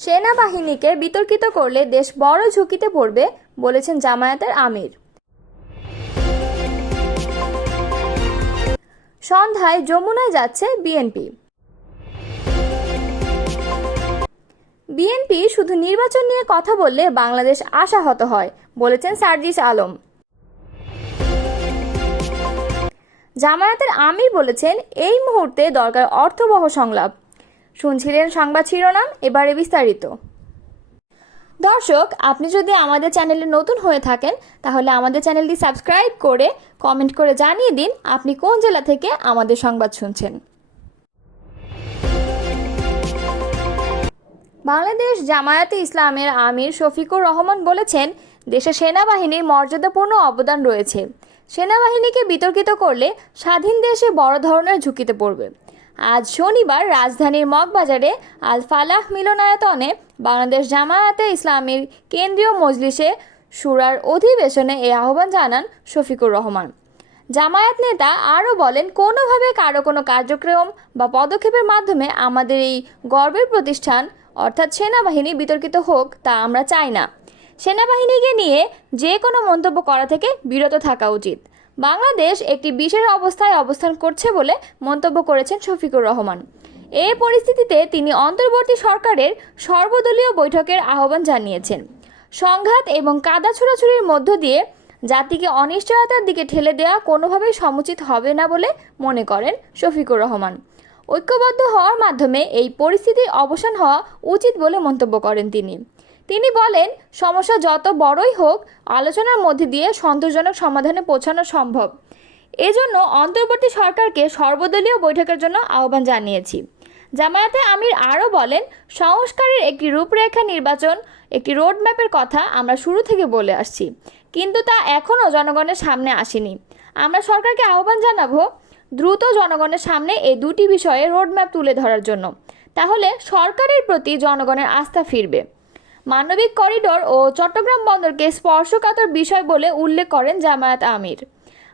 সেনাবাহিনীকে বিতর্কিত করলে দেশ বড় ঝুঁকিতে পড়বে বলেছেন জামায়াতের আমির। সন্ধ্যায় যমুনায় যাচ্ছে বিএনপি। বিএনপি শুধু নির্বাচন নিয়ে কথা বললে বাংলাদেশ আশাহত হয় বলেছেন সার্জিস আলম। জামায়াতের আমির বলেছেন এই মুহূর্তে দরকার অর্থবহ সংলাপ। শুনছিলেন সংবাদ শিরোনাম, এবারে বিস্তারিত। দর্শক, আপনি যদি আমাদের চ্যানেলে নতুন হয়ে থাকেন তাহলে আমাদের চ্যানেলটি সাবস্ক্রাইব করে কমেন্ট করে জানিয়ে দিন আপনি কোন জেলা থেকে আমাদের সংবাদ শুনছেন। বাংলাদেশ জামায়াতে ইসলামের আমির শফিকুর রহমান বলেছেন, দেশে সেনাবাহিনীর মর্যাদাপূর্ণ অবদান রয়েছে। সেনাবাহিনীকে বিতর্কিত করলে স্বাধীন দেশে বড় ধরনের ঝুঁকিতে পড়বে। আজ শনিবার রাজধানীর মগবাজারে আল ফালাহ মিলনায়তনে বাংলাদেশ জামায়াতে ইসলামীর কেন্দ্রীয় মজলিসে শুরার অধিবেশনে এই আহ্বান জানান শফিকুর রহমান। জামায়াত নেতা আরও বলেন, কোনোভাবে কারো কোনো কার্যক্রম বা পদক্ষেপের মাধ্যমে আমাদের এই গর্বের প্রতিষ্ঠান অর্থাৎ সেনাবাহিনী বিতর্কিত হোক তা আমরা চাই না। সেনাবাহিনীকে নিয়ে যে কোনো মন্তব্য করা থেকে বিরত থাকা উচিত। বাংলাদেশ একটি বিশেষ অবস্থায় অবস্থান করছে বলে মন্তব্য করেছেন শফিকুর রহমান। এই পরিস্থিতিতে তিনি অন্তর্বর্তী সরকারের সর্বদলীয় বৈঠকের আহ্বান জানিয়েছেন। সংঘাত এবং কাদা ছোড়াছুড়ির মধ্য দিয়ে জাতিকে অনিশ্চয়তার দিকে ঠেলে দেওয়া কোনোভাবেই সমুচিত হবে না বলে মনে করেন শফিকুর রহমান। ঐক্যবদ্ধ হওয়ার মাধ্যমে এই পরিস্থিতির অবসান হওয়া উচিত বলে মন্তব্য করেন তিনি বলেন, সমস্যা যত বড়ই হোক আলোচনার মধ্যে দিয়ে সন্তোষজনক সমাধানে পৌঁছানো সম্ভব। এজন্য অন্তর্বর্তী সরকারকে সর্বদলীয় বৈঠকের জন্য আহ্বান জানিয়েছি। জামায়াতে আমির আরও বলেন, সংস্কারের একটি রূপরেখা নির্বাচন একটি রোডম্যাপের কথা আমরা শুরু থেকে বলে আসছি, কিন্তু তা এখনও জনগণের সামনে আসেনি। আমরা সরকারকে আহ্বান জানাবো দ্রুত জনগণের সামনে এই দুটি বিষয়ে রোডম্যাপ তুলে ধরার জন্য। তাহলে সরকারের প্রতি জনগণের আস্থা ফিরবে। মানবিক করিডোর ও চট্টগ্রাম বন্দরকে স্পর্শকাতর বিষয় বলে উল্লেখ করেন জামায়াত আমির।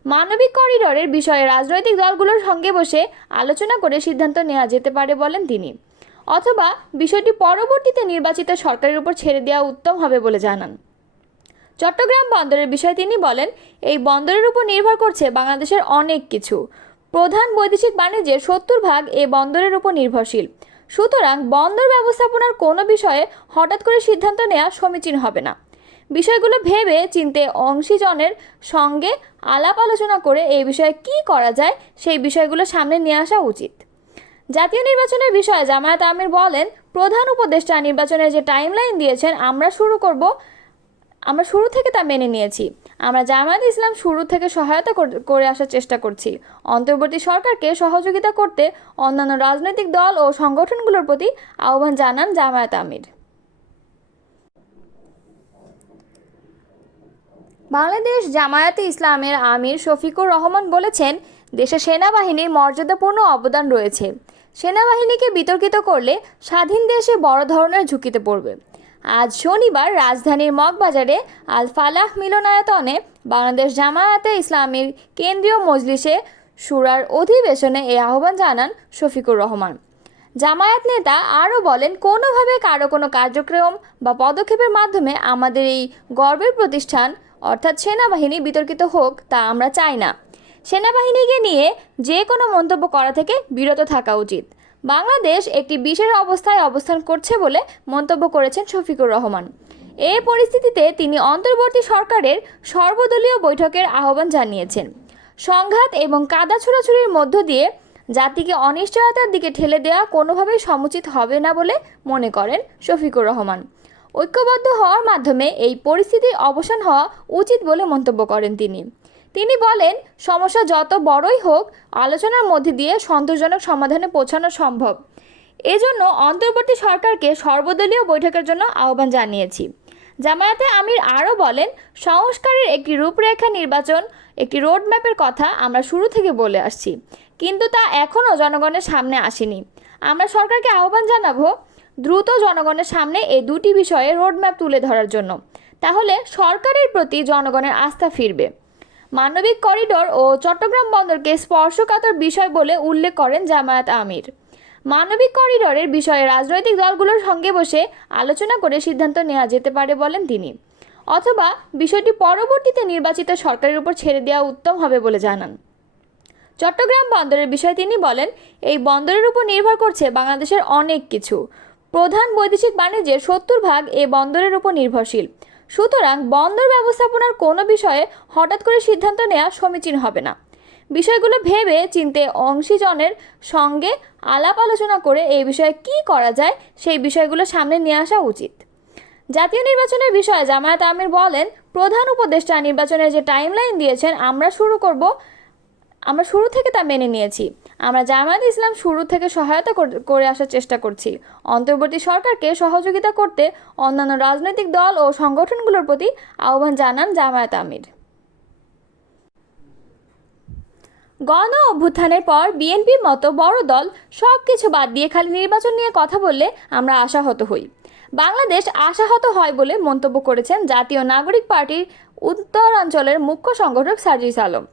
মানবিক করিডোরের বিষয়ে রাজনৈতিক দলগুলোর সঙ্গে বসে আলোচনা করে সিদ্ধান্ত নেওয়া যেতে পারে বলেন তিনি, অথবা বিষয়টি পরবর্তীতে নির্বাচিত সরকারের উপর ছেড়ে দেওয়া উত্তম হবে বলে জানান। চট্টগ্রাম বন্দরের বিষয়ে তিনি বলেন, এই বন্দরের উপর নির্ভর করছে বাংলাদেশের অনেক কিছু। প্রধান বৈদেশিক বাণিজ্যের 70% এই বন্দরের উপর নির্ভরশীল। সুতরাং বন্দর ব্যবস্থাপনার কোনো বিষয়ে হঠাৎ করে সিদ্ধান্ত নেওয়া সমীচীন হবে না। বিষয়গুলো ভেবে চিন্তে অংশীজনের সঙ্গে আলাপ আলোচনা করে এই বিষয়ে কী করা যায় সেই বিষয়গুলো সামনে নিয়ে আসা উচিত। জাতীয় নির্বাচনের বিষয়ে জামায়াত আমির বলেন, প্রধান উপদেষ্টা নির্বাচনের যে টাইমলাইন দিয়েছেন আমরা শুরু থেকে তা মেনে নিয়েছি। আমরা জামায়াত ইসলাম শুরু থেকে সহায়তা করে আসার চেষ্টা করছি। অন্তর্বর্তী সরকারকে সহযোগিতা করতে অন্যান্য রাজনৈতিক দল ও সংগঠনগুলোর প্রতি আহ্বান জানান জামায়াত আমির। বাংলাদেশ জামায়াতে ইসলামের আমির শফিকুর রহমান বলেছেন, দেশে সেনাবাহিনীর মর্যাদাপূর্ণ অবদান রয়েছে। সেনাবাহিনীকে বিতর্কিত করলে স্বাধীন দেশে বড় ধরনের ঝুঁকিতে পড়বে। আজ শনিবার রাজধানীর মগবাজারে আল ফালাহ মিলনায়তনে বাংলাদেশ জামায়াতে ইসলামীর কেন্দ্রীয় মজলিসে শুরার অধিবেশনে এই আহ্বান জানান শফিকুর রহমান। জামায়াত নেতা আরও বলেন, কোনোভাবে কারো কোনো কার্যক্রম বা পদক্ষেপের মাধ্যমে আমাদের এই গর্বের প্রতিষ্ঠান অর্থাৎ সেনাবাহিনী বিতর্কিত হোক তা আমরা চাই না। সেনাবাহিনীকে নিয়ে যে কোনো মন্তব্য করা থেকে বিরত থাকা উচিত। বাংলাদেশ একটি বিশেষ অবস্থায় অবস্থান করছে বলে মন্তব্য করেছেন শফিকুর রহমান। এই পরিস্থিতিতে তিনি অন্তর্বর্তী সরকারের সর্বদলীয় বৈঠকের আহ্বান জানিয়েছেন। সংঘাত এবং কাদা ছোড়াছুড়ির মধ্য দিয়ে জাতিকে অনিশ্চয়তার দিকে ঠেলে দেওয়া কোনোভাবেই সমুচিত হবে না বলে মনে করেন শফিকুর রহমান। ঐক্যবদ্ধ হওয়ার মাধ্যমে এই পরিস্থিতির অবসান হওয়া উচিত বলে মন্তব্য করেন তিনি বলেন, সমস্যা যত বড়ই হোক আলোচনার মধ্যে দিয়ে সন্তোষজনক সমাধানে পৌঁছানো সম্ভব। এজন্য অন্তর্বর্তী সরকারকে সর্বদলীয় বৈঠকের জন্য আহ্বান জানিয়েছি। জামায়াতে আমির আরও বলেন, সংস্কারের একটি রূপরেখা নির্বাচন একটি রোডম্যাপের কথা আমরা শুরু থেকে বলে আসছি, কিন্তু তা এখনও জনগণের সামনে আসেনি। আমরা সরকারকে আহ্বান জানাবো দ্রুত জনগণের সামনে এই দুটি বিষয়ে রোডম্যাপ তুলে ধরার জন্য। তাহলে সরকারের প্রতি জনগণের আস্থা ফিরবে। মানবিক করিডোর ও চট্টগ্রাম বন্দরকে স্পর্শকাতর বিষয় বলে উল্লেখ করেন জামায়াত আমির। মানবিক করিডোরের বিষয়ে রাজনৈতিক দলগুলোর সঙ্গে বসে আলোচনা করে সিদ্ধান্ত নেওয়া যেতে পারে বলেন তিনি, অথবা বিষয়টি পরবর্তীতে নির্বাচিত সরকারের উপর ছেড়ে দেওয়া উত্তম হবে বলে জানান। চট্টগ্রাম বন্দরের বিষয়ে তিনি বলেন, এই বন্দরের উপর নির্ভর করছে বাংলাদেশের অনেক কিছু। প্রধান বৈদেশিক বাণিজ্যের 70% এই বন্দরের উপর নির্ভরশীল। সুতরাং বন্দর ব্যবস্থাপনার কোনো বিষয়ে হঠাৎ করে সিদ্ধান্ত নেওয়া সমীচীন হবে না। বিষয়গুলো ভেবে চিন্তে অংশীজনের সঙ্গে আলাপ আলোচনা করে এই বিষয়ে কী করা যায় সেই বিষয়গুলো সামনে নিয়ে আসা উচিত। জাতীয় নির্বাচনের বিষয়ে জামায়াত আমির বলেন, প্রধান উপদেষ্টা নির্বাচনের যে টাইমলাইন দিয়েছেন আমরা শুরু থেকে তা মেনে নিয়েছি। আমরা জামায়াত ইসলাম শুরু থেকে সহায়তা করে আসার চেষ্টা করছি। অন্তর্বর্তী সরকারকে সহযোগিতা করতে অন্যান্য রাজনৈতিক দল ও সংগঠনগুলোর প্রতি আহ্বান জানান জামায়াত আমির। গণ অভ্যুত্থানের পর বিএনপির মতো বড় দল সব কিছু বাদ দিয়ে খালি নির্বাচন নিয়ে কথা বললে আমরা আশাহত হই। বাংলাদেশ আশাহত হয় বলে মন্তব্য করেছেন জাতীয় নাগরিক পার্টির উত্তরাঞ্চলের মুখ্য সংগঠক সার্জিস আলম।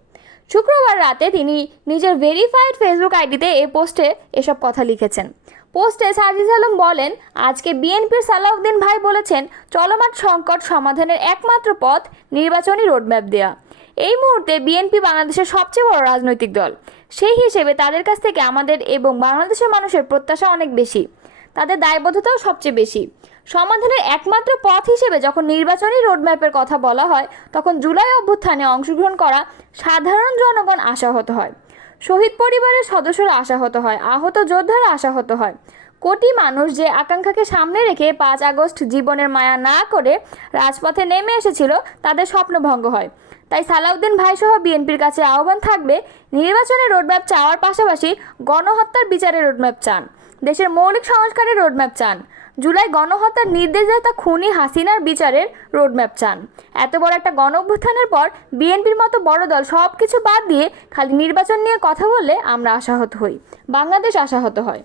শুক্রবার রাতে তিনি নিজের ভেরিফাইড ফেসবুক আইডিতে এই পোস্টে এসব কথা লিখেছেন। পোস্টে সার্জিস আলম বলেন, আজকে বিএনপির সালাউদ্দিন ভাই বলেছেন চলমান সংকট সমাধানের একমাত্র পথ নির্বাচনী রোডম্যাপ দেয়া। এই মুহূর্তে বিএনপি বাংলাদেশের সবচেয়ে বড় রাজনৈতিক দল। সেই হিসেবে তাদের কাছ থেকে আমাদের এবং বাংলাদেশের মানুষের প্রত্যাশা অনেক বেশি, তাদের দায়বদ্ধতাও সবচেয়ে বেশি। সমাধানের একমাত্র পথ হিসেবে যখন নির্বাচনী রোডম্যাপের কথা বলা হয়, তখন জুলাই অভ্যুত্থানে অংশগ্রহণ করা সাধারণ জনগণ আশাহত হয়, শহীদ পরিবারের সদস্যরা আশাহত হয়, আহত যোদ্ধারা আশাহত হয়। কোটি মানুষ যে আকাঙ্ক্ষাকে সামনে রেখে 5 আগস্ট জীবনের মায়া না করে রাজপথে নেমে এসেছিল, তাদের স্বপ্নভঙ্গ হয়। তাই সালাউদ্দিন ভাইসহ বিএনপির কাছে আহ্বান থাকবে, নির্বাচনের রোডম্যাপ চাওয়ার পাশাপাশি গণহত্যার বিচারের রোডম্যাপ চান, দেশের মৌলিক সংস্কারের রোডম্যাপ চান, জুলাই গণহত্যার নির্দেশদাতা খুনি হাসিনার বিচারের রোডম্যাপ চান। এত বড় একটা গণ অভ্যুত্থানের পর বিএনপির মতো বড় দল সব কিছু বাদ দিয়ে খালি নির্বাচন নিয়ে কথা বললে আমরা আশাহত হই, বাংলাদেশ আশাহত হয়।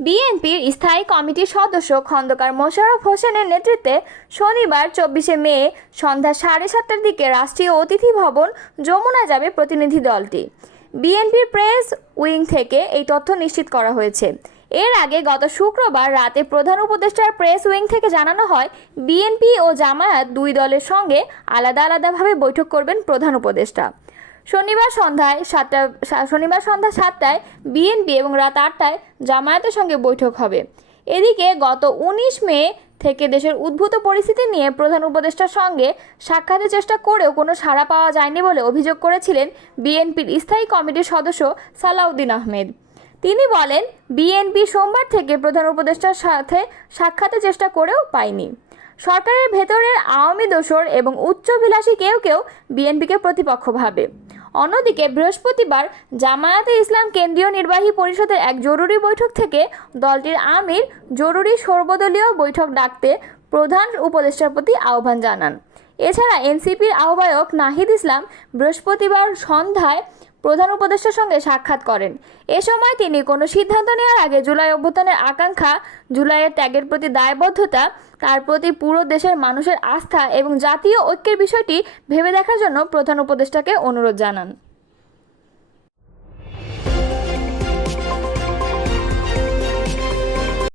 বিএনপির স্থায়ী কমিটির সদস্য খন্দকার মোশাররফ হোসেনের নেতৃত্বে শনিবার 24 মে সন্ধ্যা 7:30টার দিকে রাষ্ট্রীয় অতিথি ভবন যমুনায় যাবে প্রতিনিধি দলটি। বিএনপির প্রেস উইং থেকে এই তথ্য নিশ্চিত করা হয়েছে। এর আগে গত শুক্রবার রাতে প্রধান উপদেষ্টার প্রেস উইং থেকে জানানো হয়, বিএনপি ও জামায়াত দুই দলের সঙ্গে আলাদা আলাদাভাবে বৈঠক করবেন প্রধান উপদেষ্টা। শনিবার সন্ধ্যা 7টায় বিএনপি এবং রাত 8টায় জামায়াতের সঙ্গে বৈঠক হবে। এদিকে গত 19 মে থেকে দেশের উদ্ভূত পরিস্থিতি নিয়ে প্রধান উপদেষ্টার সঙ্গে সাক্ষাতের চেষ্টা করেও কোনো সাড়া পাওয়া যায়নি বলে অভিযোগ করেছিলেন বিএনপির স্থায়ী কমিটির সদস্য সালাউদ্দিন আহমেদ। তিনি বলেন, বিএনপি সোমবার থেকে প্রধান উপদেষ্টার সাথে সাক্ষাতের চেষ্টা করেও পায়নি। সরকারের ভেতরের আওয়ামী দোসর এবং উচ্চাভিলাষী কেউ কেউ বিএনপিকে প্রতিপক্ষ ভাবে। অন্যদিকে বৃহস্পতিবার জামায়াতে ইসলাম কেন্দ্রীয় নির্বাহী পরিষদের এক জরুরি বৈঠক থেকে দলটির আমির জরুরি সর্বদলীয় বৈঠক ডাকতে প্রধান উপদেষ্টার প্রতি আহ্বান জানান। এছাড়া এনসিপির আহ্বায়ক নাহিদ ইসলাম বৃহস্পতিবার সন্ধ্যায় প্রধান উপদেষ্টার সঙ্গে সাক্ষাৎ করেন। এ সময় তিনি কোনো সিদ্ধান্ত নেওয়ার আগে জুলাই অভ্যুত্থানের আকাঙ্ক্ষা, জুলাইয়ের ত্যাগের প্রতি দায়বদ্ধতা, তার প্রতি পুরো দেশের মানুষের আস্থা এবং জাতীয় ঐক্যের বিষয়টি ভেবে দেখার জন্য প্রধান উপদেষ্টাকে অনুরোধ জানান।